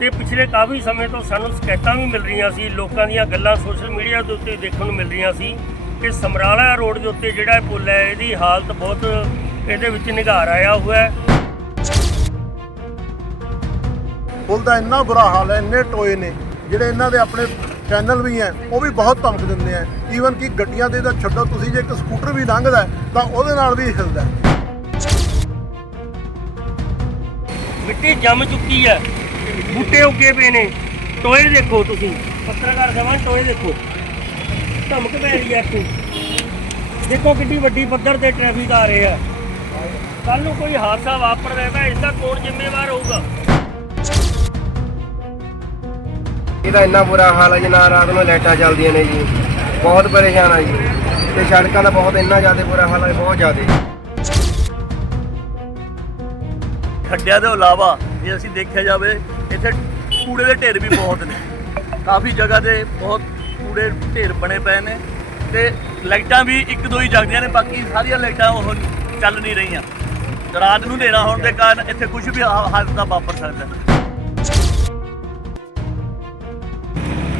ਤੇ ਪਿਛਲੇ ਕਾਫੀ ਸਮੇਂ ਤੋਂ ਸਾਨੂੰ ਸ਼ਿਕਾਇਤਾਂ ਵੀ ਮਿਲ ਰਹੀਆਂ ਸੀ ਲੋਕਾਂ ਦੀਆਂ ਗੱਲਾਂ ਸੋਸ਼ਲ ਮੀਡੀਆ ਦੇ ਉੱਤੇ ਦੇਖਣ ਨੂੰ ਮਿਲ ਰਹੀਆਂ ਸੀ ਕਿ ਸਮਰਾਲਾ ਰੋਡ ਦੇ ਉੱਤੇ ਜਿਹੜਾ ਇਹ ਪੁਲ ਹੈ ਇਹਦੀ ਹਾਲਤ ਬਹੁਤ ਇਹਦੇ ਵਿੱਚ ਨਿਗਾਰ ਆਇਆ ਹੋਇਆ ਹੈ। ਪੁਲ ਦਾ ਇੰਨਾ ਬੁਰਾ ਹਾਲ ਹੈ ਇੰਨੇ ਟੋਏ ਨੇ ਜਿਹੜੇ ਇਹਨਾਂ ਦੇ ਆਪਣੇ ਚੈਨਲ ਵੀ ਹੈ ਉਹ ਵੀ ਬਹੁਤ ਧਮਕ ਦਿੰਦੇ ਆ ਈਵਨ ਕਿ ਗੱਡੀਆਂ ਦੇ ਤਾਂ ਛੱਡੋ ਤੁਸੀਂ ਜੇ ਇੱਕ ਸਕੂਟਰ ਵੀ ਲੰਘਦਾ ਤਾਂ ਉਹਦੇ ਨਾਲ ਵੀ ਹਿਲਦਾ। ਮਿੱਟੀ ਜੰਮ ਚੁੱਕੀ ਹੈ। ਬੂਟੇ ਉੱਗੇ ਪਏ ਨੇ। ਟੋਏ ਦੇਖੋ ਤੁਸੀਂ। ਪੱਤਰਕਾਰ ਸਮਾਂ ਟੋਏ ਦੇਖੋ। ਧਮਕ ਪੈ ਰਹੀ ਹੈ ਇੱਥੇ। ਦੇਖੋ ਕਿੰਨੀ ਵੱਡੀ ਪੱਧਰ ਤੇ ਟ੍ਰੈਫਿਕ ਆ ਰਿਹਾ। ਕੱਲ ਨੂੰ ਕੋਈ ਹਾਦਸਾ ਵਾਪਰਦਾ ਹੈ ਤਾਂ ਇਸ ਦਾ ਕੌਣ ਜ਼ਿੰਮੇਵਾਰ ਹੋਊਗਾ? ਇਹਦਾ ਇੰਨਾ ਬੁਰਾ ਹਾਲ ਹੈ ਜੀ ਨਾ ਰਾਤ ਨੂੰ ਲਾਈਟਾਂ ਚੱਲਦੀਆਂ ਨੇ ਜੀ। ਬਹੁਤ ਪਰੇਸ਼ਾਨ ਆ ਜੀ। ਤੇ ਸੜਕਾਂ ਦਾ ਬਹੁਤ ਇੰਨਾ ਜ਼ਿਆਦਾ ਬੁਰਾ ਹਾਲ ਹੈ ਬਹੁਤ ਜ਼ਿਆਦਾ। ਖੱਡਿਆਂ ਤੋਂ ਇਲਾਵਾ ਜੇ ਅਸੀਂ ਦੇਖਿਆ ਜਾਵੇ ਇੱਥੇ ਕੂੜੇ ਦੇ ਢੇਰ ਵੀ ਬਹੁਤ ਨੇ। ਕਾਫੀ ਜਗ੍ਹਾ ਤੇ ਬਹੁਤ ਕੂੜੇ ਢੇਰ ਬਣੇ ਪਏ ਨੇ ਤੇ ਲਾਈਟਾਂ ਵੀ ਇੱਕ ਦੋ ਹੀ ਜਗਦੀਆਂ ਨੇ, ਬਾਕੀ ਸਾਰੀਆਂ ਲਾਈਟਾਂ ਉਹ ਚੱਲ ਨਹੀਂ ਰਹੀਆਂ। ਰਾਤ ਨੂੰ ਹਨੇਰਾ ਹੋਣ ਦੇ ਕਾਰਨ ਇੱਥੇ ਕੁਝ ਵੀ ਹਾਦਸਾ ਵਾਪਰ ਸਕਦਾ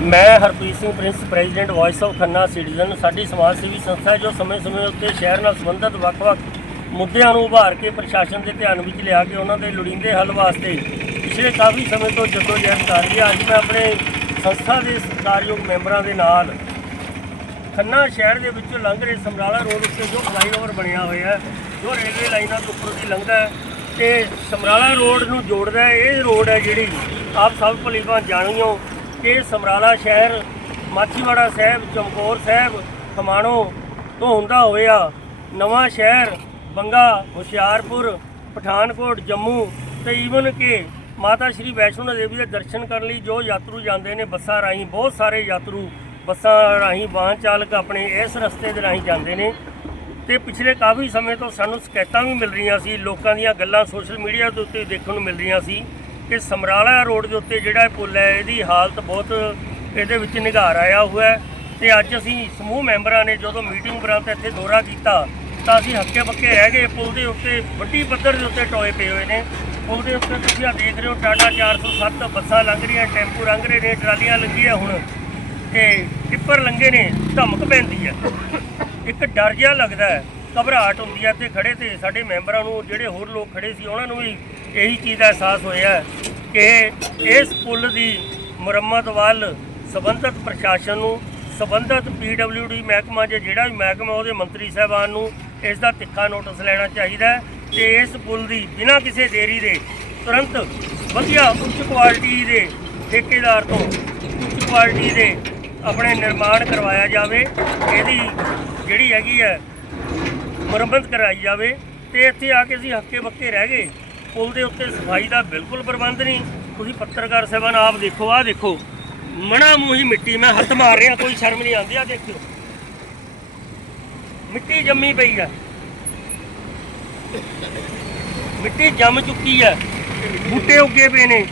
ਮੈਂ Harpreet Singh, prince president voice of Khanna citizen ਸਾਡੀ ਸਮਾਜ ਸੇਵੀ ਸੰਸਥਾ ਹੈ, ਜੋ ਸਮੇਂ-ਸਮੇਂ ਉੱਤੇ ਸ਼ਹਿਰ ਨਾਲ ਸੰਬੰਧਿਤ ਵੱਖ-ਵੱਖ ਮੁੱਦਿਆਂ ਨੂੰ ਉਭਾਰ ਕੇ ਪ੍ਰਸ਼ਾਸਨ ਦੇ ਧਿਆਨ ਵਿੱਚ ਲਿਆ ਕੇ ਉਹਨਾਂ ਦੇ ਲੋੜੀਂਦੇ ਹੱਲ ਵਾਸਤੇ ਪਿਛਲੇ ਕਾਫੀ ਸਮੇਂ ਤੋਂ ਜਦੋਂ ਜਦੋਜਹਿਦ ਕਰ ਰਹੀ ਹੈ ਅੱਜ ਮੈਂ ਆਪਣੇ ਸੰਸਥਾ ਦੇ ਸਰਕਾਰਯੋਗ ਮੈਂਬਰਾਂ ਦੇ ਨਾਲ ਖੰਨਾ ਸ਼ਹਿਰ ਦੇ ਵਿੱਚੋਂ ਲੰਘ ਰਹੇ ਸਮਰਾਲਾ ਰੋਡ ਉੱਤੇ ਜੋ ਫਲਾਈਓਵਰ ਬਣਿਆ ਹੋਇਆ ਹੈ, ਜੋ ਰੇਲਵੇ ਲਾਈਨਾਂ ਤੋਂ ਉੱਪਰ ਦੀ ਲੰਘਦਾ ਹੈ ਤੇ ਸਮਰਾਲਾ ਰੋਡ ਨੂੰ ਜੋੜਦਾ ਹੈ, ਇਹ ਰੋਡ ਹੈ ਜਿਹੜੀ ਆਪ ਸਭ ਭਲੀਭਾਂਤ ਜਾਣੀਓ ਕਿ ਸਮਰਾਲਾ ਸ਼ਹਿਰ ਮਾਚੀਵਾੜਾ ਸਾਹਿਬ, ਚਮਕੌਰ ਸਾਹਿਬ, ਖਮਾਣੋ ਤੋਂ ਹੁੰਦਾ ਹੋਇਆ ਨਵਾਂ ਸ਼ਹਿਰ, ਬੰਗਾ, ਹੁਸ਼ਿਆਰਪੁਰ, ਪਠਾਨਕੋਟ, ਜੰਮੂ ਤੇ ਈਵਨ ਕਿ ਮਾਤਾ ਸ਼੍ਰੀ ਵੈਸ਼ਨੋ ਦੇਵੀ ਦੇ ਦਰਸ਼ਨ ਕਰਨ ਲਈ ਜੋ ਯਾਤਰੂ ਜਾਂਦੇ ਨੇ ਬੱਸਾਂ ਰਾਹੀਂ, ਬਹੁਤ ਸਾਰੇ ਯਾਤਰੂ ਬੱਸਾਂ ਰਾਹੀਂ, ਵਾਹਨ ਚਾਲਕ ਆਪਣੇ ਇਸ ਰਸਤੇ ਦੇ ਰਾਹੀਂ ਜਾਂਦੇ ਨੇ। ਤੇ ਪਿਛਲੇ ਕਾਫੀ ਸਮੇਂ ਤੋਂ ਸਾਨੂੰ ਸ਼ਿਕਾਇਤਾਂ ਵੀ ਮਿਲ ਰਹੀਆਂ ਸੀ, ਲੋਕਾਂ ਦੀਆਂ ਗੱਲਾਂ ਸੋਸ਼ਲ ਮੀਡੀਆ ਦੇ ਉੱਤੇ ਦੇਖਣ ਨੂੰ ਮਿਲ ਰਹੀਆਂ ਸੀ ਕਿ ਸਮਰਾਲਾ ਰੋਡ ਦੇ ਉੱਤੇ ਜਿਹੜਾ ਇਹ ਪੁਲ ਹੈ, ਇਹਦੀ ਹਾਲਤ ਬਹੁਤ ਇਹਦੇ ਵਿੱਚ ਨਿਗਾਰ ਆਇਆ ਹੋਇਆ ਹੈ। ਤੇ ਅੱਜ ਅਸੀਂ ਸਮੂਹ ਮੈਂਬਰਾਂ ਨੇ ਜਦੋਂ ਮੀਟਿੰਗ ਉਪਰੰਤ ਇੱਥੇ ਦੌਰਾ ਕੀਤਾ ਤਾਂ ਅਸੀਂ ਹੱਕੇ ਬੱਕੇ ਰਹਿ ਗਏ, ਪੁਲ ਦੇ ਉੱਤੇ ਵੱਡੀ ਪੱਧਰ ਦੇ ਉੱਤੇ ਟੋਏ ਪਏ ਹੋਏ ਨੇ। ਉਹਦੇ ਉੱਤੇ ਤੁਸੀਂ ਆ ਦੇਖ ਰਹੇ ਹੋ ਟਾਟਾ 407 ਬੱਸਾਂ ਲੰਘ ਰਹੀਆਂ, ਟੈਂਪੂ ਲੰਘ ਰਹੇ ਨੇ, ਟਰਾਲੀਆਂ ਲੰਘੀਆਂ ਹੁਣ। ਤੇ ਟਿੱਪਰ ਲੰਘੇ ਨੇ, ਧਮਕ ਪੈਂਦੀ ਹੈ ਇੱਕ ਡਰ ਜਿਹਾ ਲੱਗਦਾ ਹੈ, ਘਬਰਾਹਟ ਹੁੰਦੀ ਹੈ ਤੇ ਖੜੇ ਤੇ। ਸਾਡੇ ਮੈਂਬਰਾਂ ਨੂੰ, ਜਿਹੜੇ ਹੋਰ ਲੋਕ ਖੜੇ ਸੀ, ਉਹਨਾਂ ਨੂੰ ਵੀ ਇਹੀ ਚੀਜ਼ ਦਾ ਅਹਿਸਾਸ ਹੋਇਆ ਕਿ ਇਸ ਪੁਲ ਦੀ ਮੁਰੰਮਤ ਵੱਲ ਸਬੰਧਤ ਪ੍ਰਸ਼ਾਸਨ ਨੂੰ, ਸਬੰਧਤ ਪੀਡਬਲਯੂਡੀ ਮਹਿਕਮਾ ਜੇ ਜਿਹੜਾ ਵੀ ਮਹਿਕਮਾ ਉਹਦੇ ਮੰਤਰੀ ਸਾਹਿਬਾਨ ਨੂੰ ਇਸ ਦਾ ਤਿੱਖਾ ਨੋਟਿਸ ਲੈਣਾ ਚਾਹੀਦਾ ਹੈ। ਤੇ ਇਸ ਪੁਲ ਦੀ, ਬਿਨਾਂ ਕਿਸੇ ਦੇਰੀ ਦੇ, ਤੁਰੰਤ ਵਧੀਆ ਉੱਚ ਕੁਆਲਿਟੀ ਦੇ ਠੇਕੇਦਾਰ ਤੋਂ ਉੱਚ ਕੁਆਲਿਟੀ ਦੇ ਆਪਣੇ ਨਿਰਮਾਣ ਕਰਵਾਇਆ ਜਾਵੇ, ਇਹਦੀ ਜਿਹੜੀ ਹੈਗੀ ਹੈ, ਮੁਰੰਮਤ ਕਰਾਈ ਜਾਵੇ ਤੇ ਇੱਥੇ ਆ ਕੇ ਅਸੀਂ ਹੱਕੇ ਬੱਕੇ ਰਹਿ ਗਏ। ਪੁਲ ਦੇ ਉੱਤੇ ਸਫ਼ਾਈ ਦਾ ਬਿਲਕੁਲ ਪ੍ਰਬੰਧ ਨਹੀਂ। ਤੁਸੀਂ ਪੱਤਰਕਾਰ ਸਾਹਿਬਾਨ, ਆਪ ਦੇਖੋ, ਆਹ ਦੇਖੋ। ਮਣਾ ਮੂੰਹੀ ਮਿੱਟੀ, ਮੈਂ ਹੱਥ ਮਾਰ ਰਿਹਾ, ਕੋਈ ਸ਼ਰਮ ਨਹੀਂ ਆਉਂਦੀ ਆ ਦੇਖਿਓ। ਮਿੱਟੀ ਜੰਮੀ ਪਈ ਹੈ। ਮਿੱਟੀ ਜੰਮ ਚੁੱਕੀ ਹੈ। ਬੂਟੇ ਉੱਗੇ ਪਏ ਨੇ।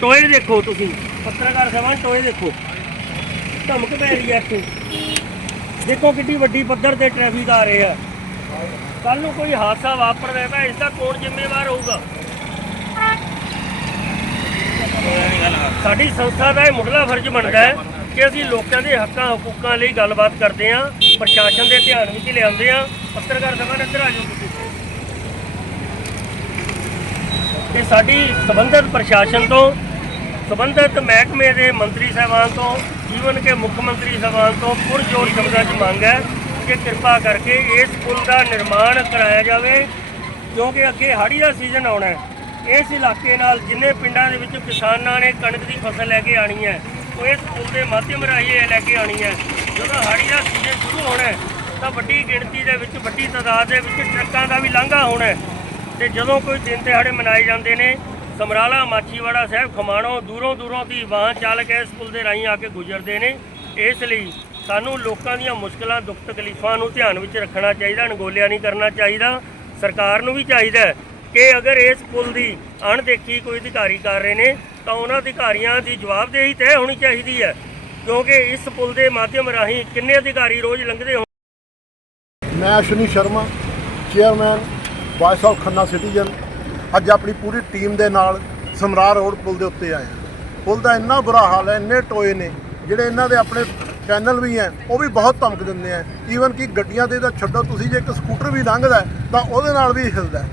ਟੋਏ ਦੇਖੋ ਤੁਸੀਂ। ਪੱਤਰਕਾਰ ਸਾਹਿਬਾਨ, ਟੋਏ ਦੇਖੋ। ਧਮਕ ਪੈ ਰਹੀ ਹੈ ਇੱਥੇ। ਦੇਖੋ ਕਿੰਨੀ ਵੱਡੀ ਪੱਧਰ ਤੇ ਟ੍ਰੈਫਿਕ ਆ ਰਿਹਾ ਕੱਲ ਨੂੰ ਕੋਈ ਹਾਦਸਾ ਵਾਪਰਦਾ ਹੈ ਤਾਂ ਇਸ ਦਾ ਕੌਣ ਜ਼ਿੰਮੇਵਾਰ ਹੋਊਗਾ? ਸਾਡੀ ਸੰਸਥਾ ਦਾ ਇਹ ਮੁੱਢਲਾ ਫਰਜ਼ ਬਣਦਾ ਹੈ ਕਿ ਅਸੀਂ ਲੋਕਾਂ ਦੇ ਹੱਕਾਂ, ਹਕੂਕਾਂ ਲਈ ਗੱਲਬਾਤ ਕਰਦੇ ਹਾਂ, ਪ੍ਰਸ਼ਾਸਨ ਦੇ ਧਿਆਨ ਵਿੱਚ ਲਿਆਉਂਦੇ ਹਾਂ। ਪੱਤਰਕਾਰ ਸਭਾ ਇੱਧਰ ਆ ਜਾਓ ਤੁਸੀਂ। ਤੇ ਸਾਡੀ ਸੰਬੰਧਿਤ ਪ੍ਰਸ਼ਾਸਨ ਤੋਂ, ਸੰਬੰਧਿਤ ਮਹਿਕਮੇ ਦੇ ਮੰਤਰੀ ਸਾਹਿਬਾਨ ਤੋਂ ਈਵਨ ਕਿ ਮੁੱਖ ਮੰਤਰੀ ਸਾਹਿਬਾਨ ਤੋਂ ਪੁਰਜੋਰ ਸ਼ਬਦਾਂ 'ਚ ਮੰਗ ਹੈ ਕਿ ਕਿਰਪਾ ਕਰਕੇ ਇਸ ਪੁਲ ਦਾ ਨਿਰਮਾਣ ਕਰਾਇਆ ਜਾਵੇ, ਕਿਉਂਕਿ ਅੱਗੇ ਹਾੜੀ ਦਾ ਸੀਜ਼ਨ ਆਉਣਾ ਹੈ। ਇਸ ਇਲਾਕੇ ਨਾਲ ਜਿੰਨੇ ਪਿੰਡਾਂ ਦੇ ਵਿੱਚ ਕਿਸਾਨਾਂ ਨੇ ਕਣਕ ਦੀ ਫਸਲ ਲੈ ਕੇ ਆਣੀ ਹੈ, ਉਹ ਇਸ ਪੁਲ ਦੇ ਮਾਧਿਅਮ ਰਾਹੀਂ ਇਹ ਲੈ ਕੇ ਆਣੀ ਹੈ। ਜਦੋਂ ਹਾੜੀ ਦਾ ਸੀਜ਼ਨ ਸ਼ੁਰੂ ਹੋਣਾ ਹੈ, ਤਾਂ ਵੱਡੀ ਗਿਣਤੀ ਦੇ ਵਿੱਚ, ਵੱਡੀ ਤਾਦਾਦ ਦੇ ਵਿੱਚ ਟਰੱਕਾਂ ਦਾ ਵੀ ਲਾਂਘਾ ਹੋਣਾ ਹੈ। ਤੇ ਜਦੋਂ ਕੋਈ ਦਿਨ ਦਿਹਾੜੇ ਮਨਾਏ ਜਾਂਦੇ ਨੇ, ਸਮਰਾਲਾ, ਮਾਛੀਵਾੜਾ ਸਾਹਿਬ, ਖਮਾਣੋ ਦੂਰੋਂ ਦੂਰੋਂ ਦੀ ਵਾਹਨ ਚਾਲਕ ਇਸ ਪੁਲ ਦੇ ਰਾਹੀਂ ਆ ਕੇ ਗੁਜ਼ਰਦੇ ਨੇ। ਇਸ ਲਈ ਸਾਨੂੰ ਲੋਕਾਂ ਦੀਆਂ ਮੁਸ਼ਕਲਾਂ, ਦੁੱਖ ਤਕਲੀਫਾਂ ਨੂੰ ਧਿਆਨ ਵਿੱਚ ਰੱਖਣਾ ਚਾਹੀਦਾ, ਅਣਗੋਲਿਆ ਨਹੀਂ ਕਰਨਾ ਚਾਹੀਦਾ। ਸਰਕਾਰ ਨੂੰ ਵੀ ਚਾਹੀਦਾ ਕਿ ਅਗਰ ਇਸ ਪੁਲ ਦੀ ਅਣਦੇਖੀ ਕੋਈ ਅਧਿਕਾਰੀ ਕਰ ਰਹੇ ਨੇ, ਤਾਂ ਉਹਨਾਂ ਅਧਿਕਾਰੀਆਂ ਦੀ ਜਵਾਬਦੇਹੀ ਤੈਅ ਹੋਣੀ ਚਾਹੀਦੀ ਹੈ। ਕਿਉਂਕਿ ਇਸ ਪੁਲ ਦੇ ਮਾਧਿਅਮ ਰਾਹੀਂ ਕਿੰਨੇ ਅਧਿਕਾਰੀ ਰੋਜ਼ ਲੰਘਦੇ ਹੋ ਮੈਂ Ashwani Sharma, chairman voice of Khanna citizen, ਅੱਜ ਆਪਣੀ ਪੂਰੀ ਟੀਮ ਦੇ ਨਾਲ ਸਮਰਾ ਰੋਡ ਪੁਲ ਦੇ ਉੱਤੇ ਆਏ ਹਾਂ। ਪੁਲ ਦਾ ਇੰਨਾ ਬੁਰਾ ਹਾਲ ਹੈ, ਇੰਨੇ ਟੋਏ ਨੇ, ਜਿਹੜੇ ਇਹਨਾਂ ਦੇ ਆਪਣੇ ਚੈਨਲ ਵੀ ਹੈ, ਉਹ ਵੀ ਬਹੁਤ ਧਮਕ ਦਿੰਦੇ ਆ ਈਵਨ ਕਿ ਗੱਡੀਆਂ ਦੇ ਤਾਂ ਛੱਡੋ, ਤੁਸੀਂ ਜੇ ਇੱਕ ਸਕੂਟਰ ਵੀ ਲੰਘਦਾ ਤਾਂ ਉਹਦੇ ਨਾਲ ਵੀ ਹਿਲਦਾ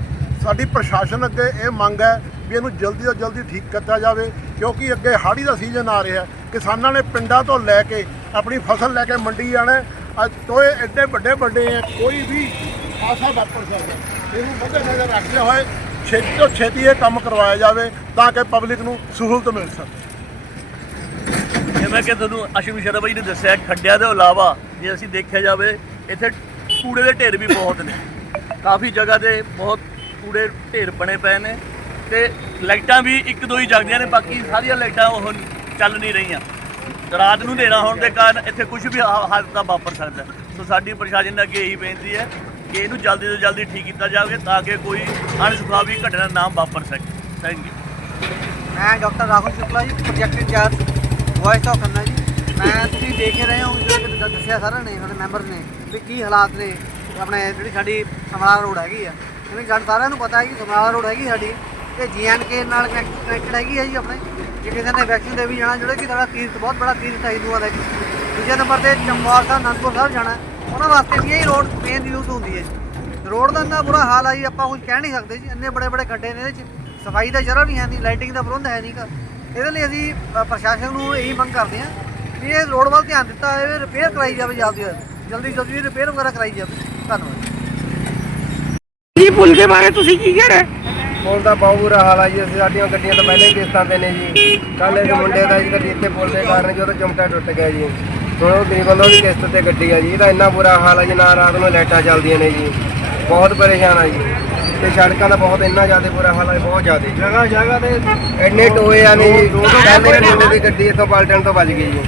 ਸਾਡੀ ਪ੍ਰਸ਼ਾਸਨ ਅੱਗੇ ਇਹ ਮੰਗ ਹੈ ਵੀ ਇਹਨੂੰ ਜਲਦੀ ਤੋਂ ਜਲਦੀ ਠੀਕ ਕੀਤਾ ਜਾਵੇ, ਕਿਉਂਕਿ ਅੱਗੇ ਹਾੜੀ ਦਾ ਸੀਜ਼ਨ ਆ ਰਿਹਾ ਕਿਸਾਨਾਂ ਨੇ ਪਿੰਡਾਂ ਤੋਂ ਲੈ ਕੇ ਆਪਣੀ ਫਸਲ ਲੈ ਕੇ ਮੰਡੀ ਜਾਣਾ ਅੱਜ ਟੋਏ ਐਡੇ ਵੱਡੇ ਵੱਡੇ ਆ ਕੋਈ ਵੀ ਆਸਾ ਵਾਪਰ ਸਕਦਾ ਇਹਨੂੰ ਮੱਦੇ ਨਜ਼ਰ ਰੱਖਦੇ ਹੋਏ ਛੇਤੀ ਤੋਂ ਛੇਤੀ ਇਹ ਕੰਮ ਕਰਵਾਇਆ ਜਾਵੇ ਤਾਂ ਕਿ ਪਬਲਿਕ ਨੂੰ ਸਹੂਲਤ ਮਿਲ ਸਕੇ। ਜਿਵੇਂ ਕਿ ਤੁਹਾਨੂੰ ਅਸ਼ਵਨੀ ਸ਼ਰਮਾ ਜੀ ਨੇ ਦੱਸਿਆ, ਖੱਡਿਆਂ ਦੇ ਇਲਾਵਾ ਜੇ ਅਸੀਂ ਦੇਖਿਆ ਜਾਵੇ, ਇੱਥੇ ਕੂੜੇ ਦੇ ਢੇਰ ਵੀ ਬਹੁਤ ਨੇ। ਕਾਫੀ ਜਗ੍ਹਾ ਤੇ ਬਹੁਤ ਕੂੜੇ ਢੇਰ ਬਣੇ ਪਏ ਨੇ ਤੇ ਲਾਈਟਾਂ ਵੀ ਇੱਕ ਦੋ ਹੀ ਜਗਦੀਆਂ ਨੇ, ਬਾਕੀ ਸਾਰੀਆਂ ਲਾਈਟਾਂ ਉਹ ਚੱਲ ਨਹੀਂ ਰਹੀਆਂ। ਰਾਤ ਨੂੰ ਹਨੇਰਾ ਹੋਣ ਦੇ ਕਾਰਨ ਇੱਥੇ ਕੁਝ ਵੀ ਹਾ- ਹਾਦਸਾ ਵਾਪਰ ਸਕਦਾ। ਸੋ ਸਾਡੀ ਪ੍ਰਸ਼ਾਸਨ ਅੱਗੇ ਇਹੀ ਬੇਨਤੀ ਹੈ ਕਿ ਇਹਨੂੰ ਜਲਦੀ ਤੋਂ ਜਲਦੀ ਠੀਕ ਕੀਤਾ ਜਾਵੇ ਤਾਂ ਕਿ ਕੋਈ ਅਣਸੁਖਾਵੀ ਘਟਨਾ ਨਾ ਵਾਪਰ ਸਕੇ। ਥੈਂਕ ਯੂ ਮੈਂ doctor Rahul Shukla ji, project incharge voice of Khanna ji. ਮੈਂ, ਤੁਸੀਂ ਦੇਖ ਰਹੇ ਹੋ ਜਿਹੜੇ ਕਿ ਦੱਸਿਆ ਸਾਰਿਆਂ ਨੇ, ਸਾਡੇ ਮੈਂਬਰ ਨੇ, ਵੀ ਕੀ ਹਾਲਾਤ ਨੇ, ਆਪਣੇ ਜਿਹੜੀ ਸਾਡੀ ਸਮਰਾਲਾ ਰੋਡ ਹੈਗੀ ਆ। ਕਿਉਂਕਿ ਸਾਨੂੰ ਸਾਰਿਆਂ ਨੂੰ ਪਤਾ ਹੈ ਕਿ ਸਮਰਾਲਾ ਰੋਡ ਹੈਗੀ ਸਾਡੀ, ਤੇ ਜੀਐਨਕੇ ਨਾਲ ਕਨੈਕਟਡ ਹੈਗੀ ਹੈ ਜੀ ਆਪਣੇ। ਜੇ ਕਿਸੇ ਨੇ ਵੈਕਸੀਨ ਦੇ ਵੀ ਜਾਣਾ, ਜਿਹੜਾ ਕਿ ਸਾਡਾ ਤੀਰਥ, ਬਹੁਤ ਬੜਾ ਤੀਰਥ ਹੈ ਹਿੰਦੂਆਂ ਦਾ। ਇੱਕ। ਦੂਜੇ ਨੰਬਰ ਤੇ ਚਮਕੌਰ ਸਾਹਿਬ, ਅਨੰਦਪੁਰ ਸਾਹਿਬ ਜਾਣਾ। ਉਹਨਾਂ ਵਾਸਤੇ ਵੀ ਇਹ ਰੋਡ ਮੇਨ ਯੂਜ਼ ਹੁੰਦੀ ਹੈ। ਜੀ ਰੋਡ ਦਾ ਇੰਨਾ ਬੁਰਾ ਹਾਲ ਆ ਜੀ ਆਪਾਂ ਕੁਝ ਕਹਿ ਨਹੀਂ ਸਕਦੇ ਜੀ ਇੰਨੇ ਬੜੇ ਬੜੇ ਗੱਡੇ ਨੇ ਇਹਦੇ ਚ। ਸਫ਼ਾਈ ਦਾ ਜਰਾ ਨਹੀਂ ਹੈ ਨਹੀਂ ਲਾਈਟਿੰਗ ਦਾ ਪ੍ਰਬੰਧ ਹੈ ਨਹੀਂਗਾ ਇਹਦੇ ਲਈ ਅਸੀਂ ਪ੍ਰਸ਼ਾਸਨ ਨੂੰ ਇਹੀ ਮੰਗ ਕਰਦੇ ਹਾਂ ਕਿ ਇਹ ਰੋਡ ਵੱਲ ਧਿਆਨ ਦਿੱਤਾ ਜਾਵੇ ਰਿਪੇਅਰ ਕਰਾਈ ਜਾਵੇ ਜਲਦੀ ਜਲਦੀ। ਜਲਦੀ ਰਿਪੇਅਰ ਵਗੈਰਾ ਕਰਾਈ ਜਾਵੇ। ਧੰਨਵਾਦ। ਜੀ ਪੁੱਲ ਦੇ ਬਾਰੇ ਤੁਸੀਂ ਕੀ ਕਹਿਣਾ ਪੁਲ ਦਾ ਬਹੁਤ ਬੁਰਾ ਹਾਲ ਆ ਜੀ ਅਸੀਂ ਸਾਡੀਆਂ ਗੱਡੀਆਂ ਤਾਂ ਪਹਿਲਾਂ ਹੀ ਕਿਸ਼ਤਾਂ ਤੇ ਨੇ ਜੀ। ਕੱਲ ਇੱਕ ਮੁੰਡੇ ਦਾ ਜੀ ਗੱਡੀ ਇੱਥੇ ਪੁਲ ਦੇ ਕਾਰਨ ਜੀ ਉਹਦਾ ਚਮਟਾ ਟੁੱਟ ਗਿਆ ਜੀ। ਉਹ ਗਰੀਬ ਬੰਦਾ ਉਹਦੀ ਕਿਸ਼ਤ ਤੇ ਗੱਡੀ ਆ ਜੀ ਇਹਦਾ ਇੰਨਾ ਬੁਰਾ ਹਾਲ ਆ ਜੀ ਨਾ ਰਾਤ ਨੂੰ ਲਾਈਟਾਂ ਚੱਲਦੀਆਂ ਨੇ ਜੀ। ਬਹੁਤ ਪਰੇਸ਼ਾਨ ਆ ਜੀ। ਤੇ ਸੜਕਾਂ ਦਾ ਬਹੁਤ ਇੰਨਾ ਜ਼ਿਆਦਾ ਬੁਰਾ ਹਾਲ ਆ ਜੀ, ਬਹੁਤ ਜ਼ਿਆਦਾ ਜਗ੍ਹਾ ਜਗ੍ਹਾ ਤੇ ਇੰਨੇ ਟੋਏ ਆ ਨੇ ਜੀ। ਇੱਕ ਮੁੰਡੇ ਦੀ ਗੱਡੀ ਇੱਥੋਂ ਪਲਟਣ ਤੋਂ ਬਚ ਗਈ ਜੀ।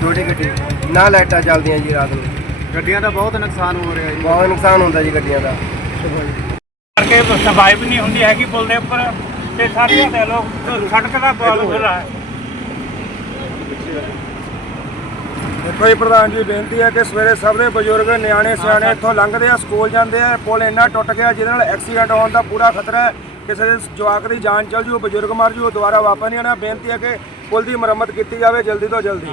ਛੋਟੀ ਗੱਡੀ ਨਾ ਲਾਈਟਾਂ ਚੱਲਦੀਆਂ ਜੀ ਰਾਤ ਨੂੰ। ਗੱਡੀਆਂ ਦਾ ਬਹੁਤ ਨੁਕਸਾਨ ਹੋ ਰਿਹਾ ਬਹੁਤ ਨੁਕਸਾਨ ਹੁੰਦਾ ਜੀ ਗੱਡੀਆਂ ਦਾ। ਕਰਕੇ ਸਫ਼ਾਈ ਵੀ ਨਹੀਂ ਹੁੰਦੀ ਹੈਗੀ ਪੁੱਲ ਦੇ ਉੱਪਰ। ਤੇ ਸਾਰੀਆਂ ਦੇ ਲੋਕ ਸੜਕ ਦਾ ਬਹੁਤ ਬੁਰਾ ਹੈ ਦੇਖੋ ਜੀ ਪ੍ਰਧਾਨ ਜੀ ਬੇਨਤੀ ਹੈ ਕਿ ਸਵੇਰੇ ਸਭਰੇ ਬਜ਼ੁਰਗ ਨਿਆਣੇ ਸਿਆਣੇ ਇੱਥੋਂ ਲੰਘਦੇ ਆ ਸਕੂਲ ਜਾਂਦੇ ਆ ਪੁਲ ਇੰਨਾ ਟੁੱਟ ਗਿਆ ਜਿਹਦੇ ਨਾਲ ਐਕਸੀਡੈਂਟ ਹੋਣ ਦਾ ਪੂਰਾ ਖਤਰਾ ਹੈ। ਕਿਸੇ ਦੇ ਜਵਾਕ ਦੀ ਜਾਨ ਚਲ ਜੂ ਬਜ਼ੁਰਗ ਮਰ ਜੂ ਦੁਬਾਰਾ ਵਾਪਸ ਨਹੀਂ ਆਣਾ ਬੇਨਤੀ ਹੈ ਕਿ ਪੁਲ ਦੀ ਮੁਰੰਮਤ ਕੀਤੀ ਜਾਵੇ ਜਲਦੀ ਤੋਂ ਜਲਦੀ।